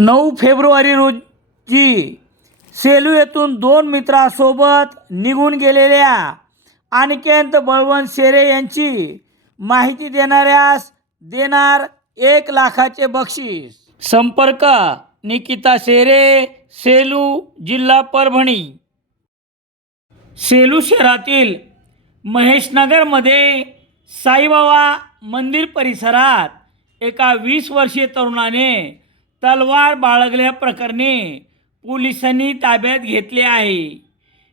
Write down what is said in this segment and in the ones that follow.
9 February रोजी सेलू येथून 2 मित्रांसोबत निघून गेलेल्या अनिकेत बळवंत शेरे यांची माहिती देणाऱ्यास देणार 1 लाखाचे बक्षीस। संपर्क निकिता शेरे, सेलू, जिल्हा परभणी। सेलू शहरातील महेशनगरमध्ये साईबाबा मंदिर परिसरात एका 20 वर्षीय तरुणाने तलवार बाळगल्याप्रकरणी पोलिसांनी ताब्यात घेतले आहे।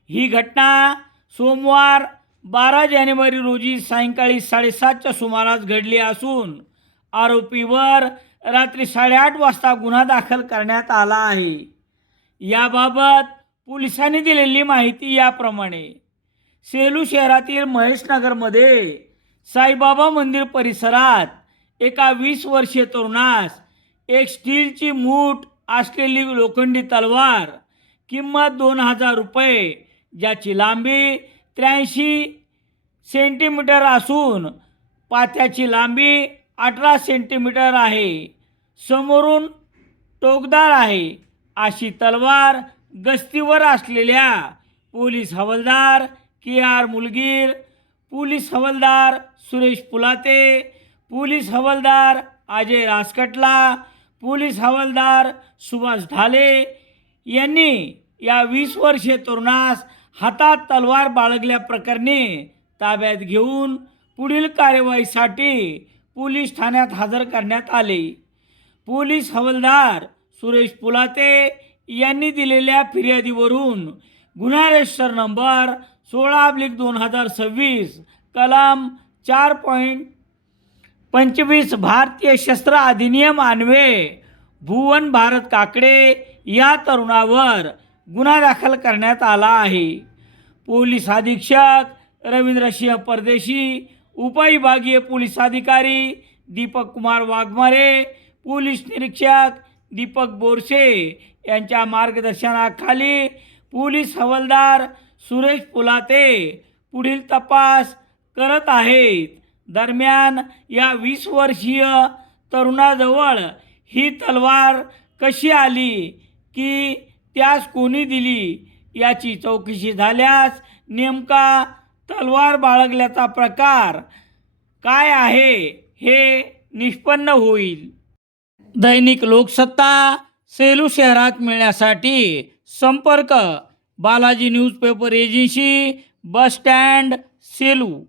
ही घटना सोमवार 12 जानेवारी रोजी सायंकाळी 7:30च्या सुमारास घडली असून आरोपीवर रात्री 8:30 वाजता गुन्हा दाखल करण्यात आला आहे। याबाबत पोलिसांनी दिलेली माहिती याप्रमाणे। सेलू शहरातील महेशनगरमध्ये साईबाबा मंदिर परिसरात एका 20 वर्षीय तरुणास एक स्टीलची मूठ असलेली लोखंडी तलवार किंमत 2000 रुपये, ज्याची लांबी 83 सेंटीमीटर असून पात्याची लांबी 18 सेंटीमीटर आहे, समोरून टोकदार आहे, अशी तलवार गस्तीवर असलेल्या पोलीस हवालदार KR मुलगीर, पोलीस हवालदार सुरेश पुलाते, पोलीस हवालदार अजय रासकटला, पोलीस हवालदार सुभाष ढाले यांनी या 20 वर्षीय तरुणास हातात तलवार बाळगल्याप्रकरणी ताब्यात घेऊन पुढील कार्यवाहीसाठी पोलीस ठाण्यात हजर करण्यात आले। पोलीस हवालदार सुरेश पुलाते यांनी दिलेल्या फिर्यादीवरून गुन्हा रजिस्टर नंबर 16/2026 कलम 4.25 भारतीय शस्त्र अधिनियम अन्वये भुवन भारत काकडे या तरुणावर गुन्हा दाखल करण्यात आला आहे। पोलीस अधीक्षक रवींद्रसिंह परदेशी, उपविभागीय पोलीस अधिकारी दीपक कुमार वाघमारे, पोलीस निरीक्षक दीपक बोरसे यांच्या मार्गदर्शनाखाली पोलीस हवालदार सुरेश पुलाते पुढील तपास करत आहेत। दरम्यान या 20 वर्षीय तरुणाजवळ ही तलवार कशी आली, की त्यास कोणी दिली, याची चौकशी झाल्यास नेमका तलवार बाळगल्याचा प्रकार काय आहे हे निष्पन्न होईल। दैनिक लोकसत्ता सेलू शहरात मिळण्यासाठी संपर्क Balaji newspaper agency, bus stand, Selu.